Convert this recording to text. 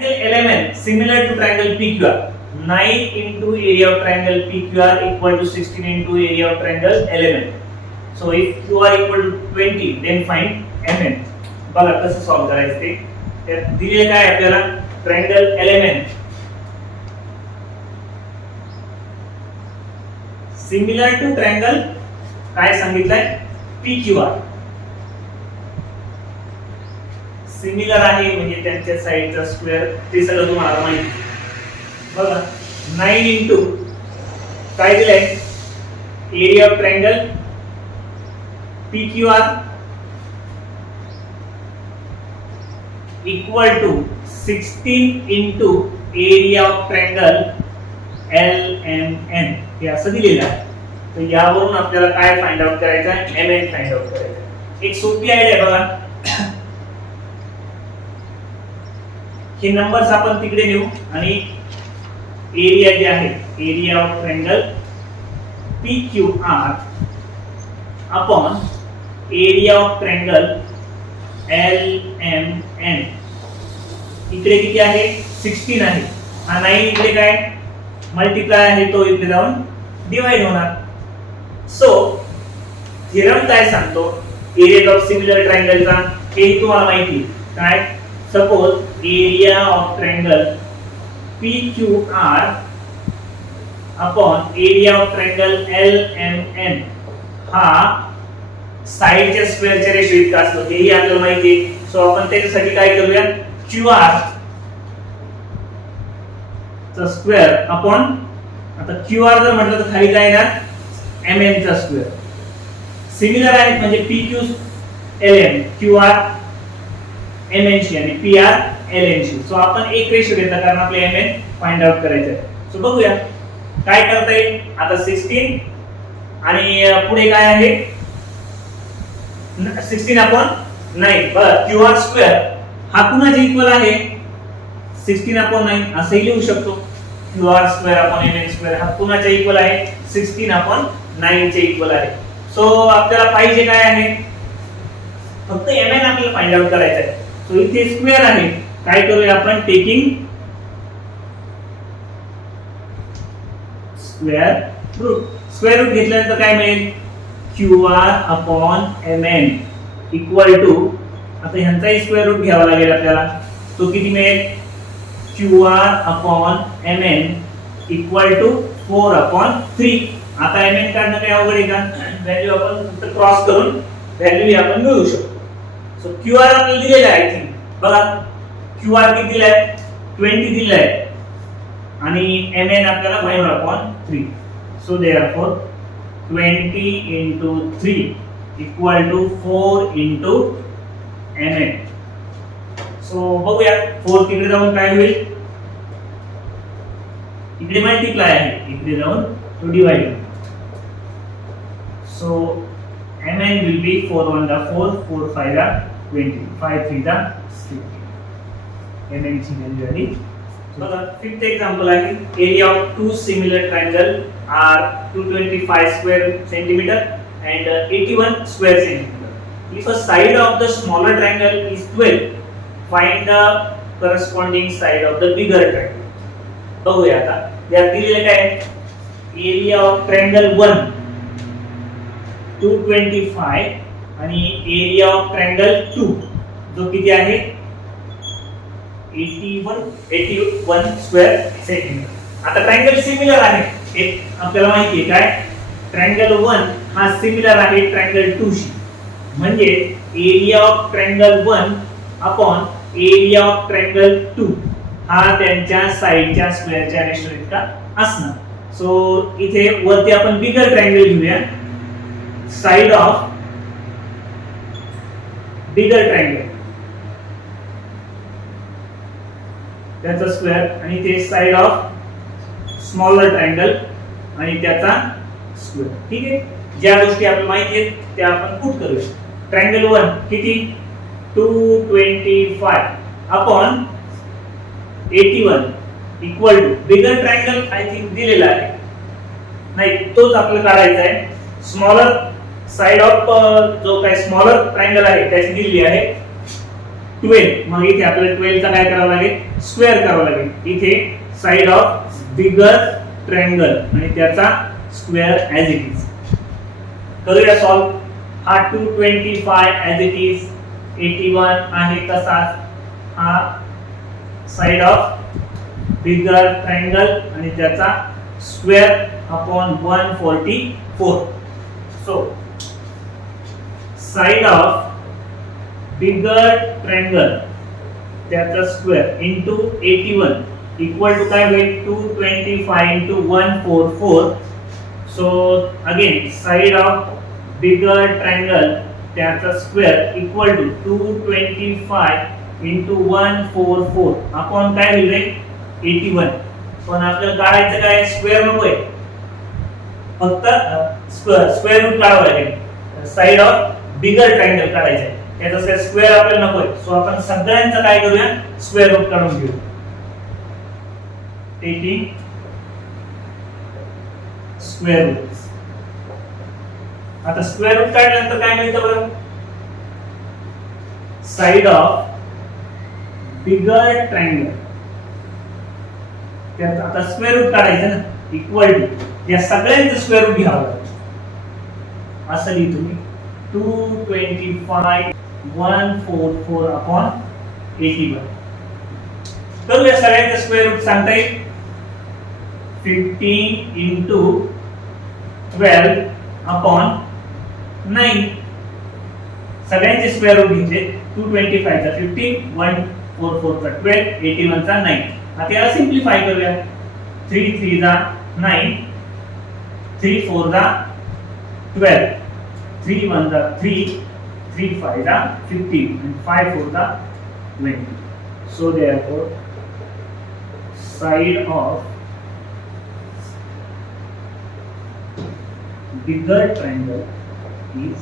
triangle LMN similar to triangle PQR. 9 into area of triangle PQR equal to 16 into area of triangle LMN. So if QR equal to 20, then find MN. बघा कसं solve करायचं ते. त्यात दिले काय आपल्याला triangle LMN similar to triangle काय सांगितलंय PQR. सिमिलर आहे म्हणजे त्यांच्या साइडचा स्क्वेअर ते सगळं तुम्हाला माहिती. बघा 9 into काय दिलंय area of triangle PQR equal to 16 into area of triangle LMN हे असं दिलेलं आहे. तर यावरून आपल्याला काय फाइंड आउट करायचं आहे MN फाइंड आउट करायचं आहे. एक सोपी आयडिया बघा. हे नंबर्स आपण तिकडे नेऊ आणि एरिया जे आहे area of triangle PQR upon area of triangle LMN इकडे किती आहे 16 आहे. हा 9 इकडे काय मल्टिप्लाय आहे तो इकडे जाऊन डिवाइड होणार. सो थेरम काय सांगतो एरिया ऑफ सिमिलर ट्रायंगलचा हे तुम्हाला माहिती काय. Suppose area of triangle PQR upon area of triangle LMN हा साइडच्या स्क्वेअरच्या रेशो इतका असतो हेही आपल्याला माहिती आहे. सो आपण त्याच्यासाठी काय करूया QR चा स्क्वेअर अपॉन आता QR जर म्हटलं तर खाली काय येणार MN चा स्क्वेअर. सिमिलर आहे म्हणजे PQ LM QR MN शी आणि PR LN शी. सो आपण एक रेशो घेतला कारण आपले MN फाइंड आउट करायचं आहे. सो बघूया काय करता येईल. आता 16 आणि पुढे काय आहे 16 अपॉन 9 बरं QR स्क्वेअर हा कुणाच्या इक्वल आहे 16 अपॉन 9 असंही लिहू शकतो. QR square upon MN square हा कुणाच्या इक्वल आहे 16 अपॉन 9 च्या इक्वल आहे. सो आपल्याला पाहिजे काय आहे फक्त MN आपल्याला फाइंड आउट करायचं आहे. सो इथे स्क्वेअर आहे काय करूया आपण टेकिंग स्क्वेअर रूट घेतल्यानंतर काय मिळेल QR upon MN equal to आता ह्यांचाही स्क्वेअर रूट घ्यावा लागेल आपल्याला. तो किती मिळेल QR upon MN equal to 4 upon 3. आता MN काढणं काय अवघड आहे का व्हॅल्यू आपण फक्त क्रॉस करून व्हॅल्यू आपण मिळवू शकतो. सो QR आपल्याला दिलेला आहे आय थिंक बघा QR किती दिलाय 20 दिलाय आणि MN आपल्याला 5 upon 3. So therefore 20 into 3 equal to 4 into MN. So बघूया 4 तिकडे जाऊन काय होईल इकडे मल्टिप्लाय आहे इकडे जाऊन तो डिवाइड होईल. So MN will be 4 1 the 4 4 5 the 20 5 3 the 60. MN ची व्हॅल्यू आली. बघा फिफ्थ एक्झाम्पल आहे area of two similar triangle are 225 square centimetre and 81 square centimeter. If a side of the smaller triangle is 12, find the corresponding side of the bigger triangle. बघूया आता यात दिलेले काय area of triangle 1 225 आणि area of triangle 2 जो किती आहे 81 square centimetre. आता ट्रायंगल सिमिलर आहे एक आपल्याला माहिती आहे काय ट्रायंगल 1 हा सिमिलर आहे ट्रायंगल 2 शी म्हणजे area of triangle 1 upon area of triangle 2 हा त्यांच्या साइडच्या स्क्वेअरच्या रेशो इतका असणार. सो इथे वरती आपण बिगर ट्रायंगल घेऊया साइड ऑफ बिगर ट्रायंगल त्याचा स्क्वेअर आणि ते साइड ऑफ स्मॉलर ट्रायंगल आणि त्याचा स्क्वेअर. ठीक आहे ज्या गोष्टी आपल्याला माहिती आहेत त्या आपण पुट करूया. ट्रायंगल 1 किती 225 upon 81 equal to bigger triangle I think दिलेला आहे नाही तोच आपल्याला काढायचा आहे. स्मॉलर साइड ऑफ जो काय स्मॉलर ट्रायंगल आहे त्याची दिलेली आहे 12, मग इथे आपल्याला 12 चा काय करावं लागेल, स्क्वेअर करावं लागेल. इथे साइड ऑफ बिगर ट्रायंगल आणि त्याचा स्क्वेअर ॲज इट इज. करूया सॉल्व. हा 225 ॲज इट इज 81 आहे तसाच. हा साइड ऑफ बिगर ट्रायंगल आणि त्याचा square upon 144. So side of bigger triangle त्याचा स्क्वेअर इंटू 81 इक्वल टू काय होईल, 225 into 144. So again side of bigger triangle त्याचा square equal to 225 into 144 upon काय होईल रे, 81. पण आपल्याला काढायचं काय, स्क्वेअर नकोय, फक्त स्क्वेअर रूट काढावं लागेल. साइड ऑफ बिगर ट्रायंगल काढायचं आहे, त्याचा स्क्वेअर आपल्याला नकोय. सो आपण सगळ्यांचं काय करूया, स्क्वेअर रूट काढून घेऊ. Taking square root. आता स्क्वेअर रूट काढल्यानंतर काय मिळतं बरं, साइड ऑफ बिगर ट्रायंगल त्यात आता स्क्वेअर रूट काढायचं ना, इक्वल टू या सगळ्यांचं स्क्वेअर रूट घ्यावं लागेल. असं लिहितो मी 225 144 अपॉन 81. तर या सगळ्यांचं स्क्वेअर रूट सांगता येईल. 15 इंटू 12 अपॉन 9. सगळ्यांचे स्क्वेअर रूट घेतले. 225 चा 15, 144 चा 12, 81 चा 9. आता याला सिंप्लिफाय करूया. 3 3 चा 9, 3 4 चा 12, 3 1 चा 3, 3 5 चा 15 and 5 4 चा 20. So therefore side of bigger triangle is